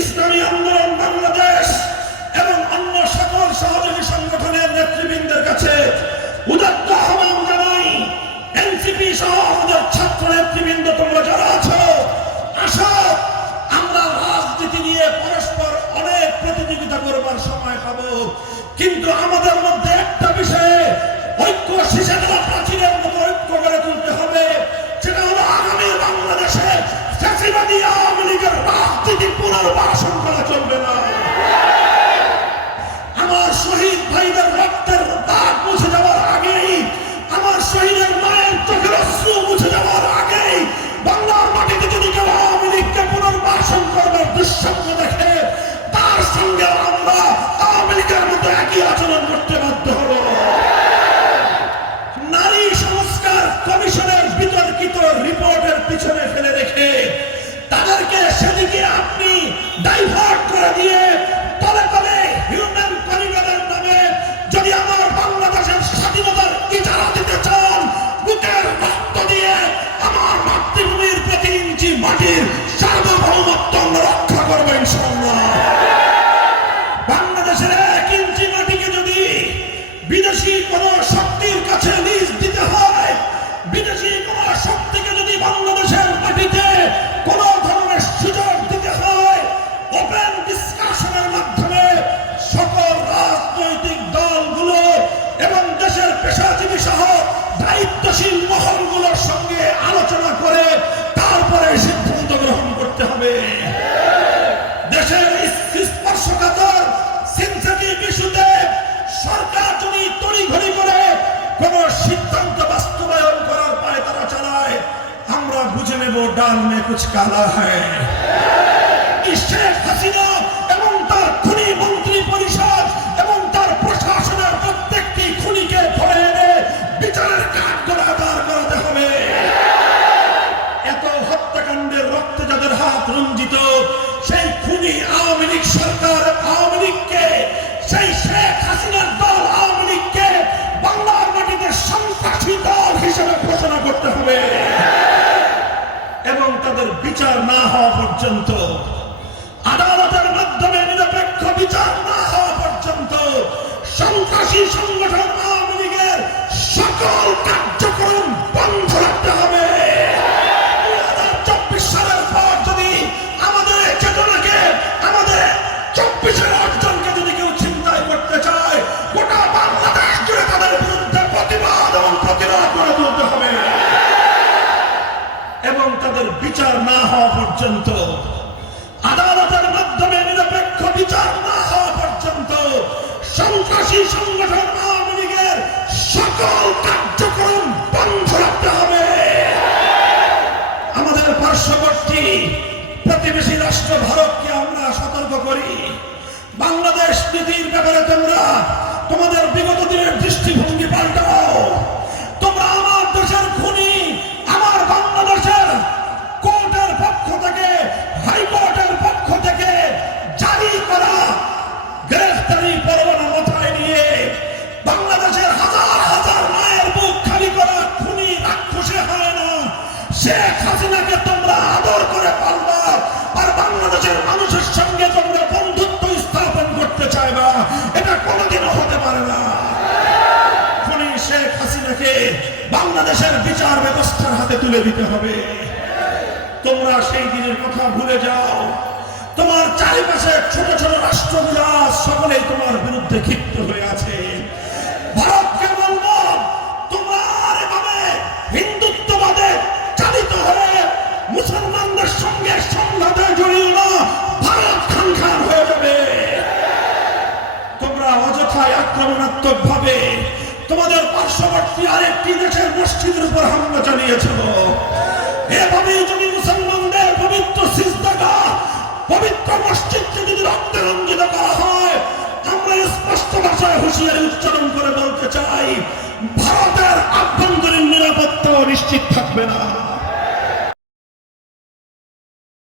ইসলামী আন্দোলন বাংলাদেশ এবং অন্য সকল সহযোগী সংগঠনের নেতৃবৃন্দের কাছে উদাত্ত আহ্বান জানাই, এনসিপি সহ আমাদের ছাত্র নেতৃবৃন্দ তোমরা যারা আছো, আসো আমরা রাজনীতি নিয়ে পরস্পর অনেক প্রতিযোগিতা করবার সময় পাবো, কিন্তু আমাদের মধ্যে একটা বিষয়ে ঐক্য শিশাগলা প্রাচীরের মতো ঐক্য গড়ে তুলতে হবে, সেটা হলো আগামী বাংলাদেশে ফ্যাসিবাদী আওয়ামী লীগের রাজনীতি পুনর্বাসন করা চলবে না। আমার শহীদ ভাইদের রক্তের দাগ মুছে যাওয়ার আগেই, আমার শহীদের মায়ের চোখের অশ্রু মুছে যাওয়ার আগেই বাংলার মাটিতে যদি কেউ আওয়ামী লীগকে পুনর্বাসন করবার দুঃস্বপ্ন দেখে, তার সঙ্গে আমরা আওয়ামী লীগের মতো একই আচরণ করতে বাধ্য হব। নারী সংস্কার কমিশনের বিতর্কিত রিপোর্টের পিছনে ফেলে রেখে তাদেরকে সেদিকে আপনি ডাইভার্ট করে দিয়ে তলে তলে হিউম্যান করিডোরের নামে যদি আমার বাংলাদেশের স্বাধীনতার ইজারা দিতে চান, বুকের রক্ত দিয়ে আমার মাতৃভূমির প্রতি ইঞ্চি মাটির সার্বভৌমত্ব আমরা রক্ষা করবো ইনশাআল্লাহ। বাংলাদেশের 1 ইঞ্চি মাটিকে যদি বিদেশি কোন শক্তির কাছে লিজ দিতে হয়, বিদেশি কোন শক্তিকে যদি বাংলাদেশের মাটিতে কোন ধরনের সুযোগ দিতে হয়, ওপেন ডিসকাশনের মাধ্যমে সকল রাজনৈতিক দলগুলো এবং দেশের পেশাজীবী সহ দায়িত্বশীল মহলগুলোর সঙ্গে আলোচনা করে তারপরে সিদ্ধান্ত গ্রহণ করতে হবে। দেশের স্পর্শকাতর সেনসিটিভ ইস্যুতে সরকার যদি তড়িঘড়ি করে কোন সিদ্ধান্ত বাস্তবায়ন করার পায় তারা চালায়, আমরা বুঝে নেব ডাল মে কুছ কালা হ্যায়। শেখ হাসিনা এবং তার খুনি মন্ত্রী পরিষদ এবং তার প্রশাসনের প্রত্যেকটি খুনিকে ধরে এনে বিচারের কাঠগড়ায় দাঁড় করাতে হবে। এত হত্যাকাণ্ডের রক্তে যাদের হাত রঞ্জিত, সেই খুনি আওয়ামী লীগ সরকার আওয়ামী লীগকে, সেই শেখ হাসিনার দল আওয়ামী লীগকে বাংলার মাটিতে সন্ত্রাসী দল হিসেবে ঘোষণা করতে হবে এবং তাদের বিচার না হওয়া পর্যন্ত, আদালতের মাধ্যমে নিরপেক্ষ বিচার না হওয়া পর্যন্ত সন্ত্রাসী সংগঠন আওয়ামী লীগের সকল কার্যক্রম বন্ধ রাখতে হবে। 2024 সালের পর যদি আমাদের চেতনাকে, আমাদের 24-এর অর্জনকে যদি কেউ চিন্তায় করতে চায়, গোটা বাংলাদেশ জুড়ে তাদের বিরুদ্ধে প্রতিবাদ এবং প্রতিরোধ করে তুলতে হবে এবং তাদের বিচার না হওয়া পর্যন্ত, আদালতের মাধ্যমে নিরপেক্ষ বিচার না হওয়া পর্যন্ত সন্ত্রাসী সংগঠন আওয়ামী লীগের সকল কার্যক্রম বন্ধ রাখতে হবে। আমাদের পার্শ্ববর্তী প্রতিবেশী রাষ্ট্র ভারতকে আমরা সতর্ক করি, বাংলাদেশ নীতির ব্যাপারে তোমরা তোমাদের বিগত দিনের দৃষ্টিভঙ্গি পাল্টাও। তোমরা আমার দেশের খুনি, আমার বাংলাদেশের কোর্টের পক্ষ থেকে, হাইকোর্টের পক্ষ থেকে জারি করা গ্রেফতারি পরোয়ানা মাথায় নিয়ে বাংলাদেশের হাজার হাজার মায়ের বুক খালি করা খুনি রাক্ষসে হয় না। শেখ হাসিনাকে তোমরা আদর করে পারবা, আর বাংলাদেশের মানুষের সঙ্গে তোমরা বন্ধুত্ব স্থাপন করতে চাইবা, এটা কোনোদিনও হতে পারে না। খুনি শেখ হাসিনাকে বাংলাদেশের বিচার ব্যবস্থার হাতে তুলে দিতে হবে। তোমরা সেই দিনের কথা ভুলে যাও। তোমার চারিপাশে ছোট ছোট রাষ্ট্রগুলো সকলেই তোমার বিরুদ্ধে ক্ষিপ্ত হয়ে আছে। ভারতকে বলবো, তোমরা আর এভাবে হিন্দুত্ববাদে চালিত হয়ে মুসলমানদের সঙ্গে সংঘাতে জড়িয়ে না, ভারত খানখান হয়ে যাবে। তোমরা অযথায় আক্রমণাত্মক ভাবে তোমাদের পার্শ্ববর্তী আরেকটি দেশের মসজিদের উপর হামলা চালিয়েছ। এভাবেই যদি মুসলমানদের পবিত্র সিজদাগাহ, পবিত্র মসজিদকে যদি রক্তে রঞ্জিত করা হয়, আমরা স্পষ্ট ভাষায় হুঁশিয়ারি উচ্চারণ করে বলতে চাই, ভারতের আভ্যন্তরীণ নিরাপত্তা নিশ্চিত থাকবে না।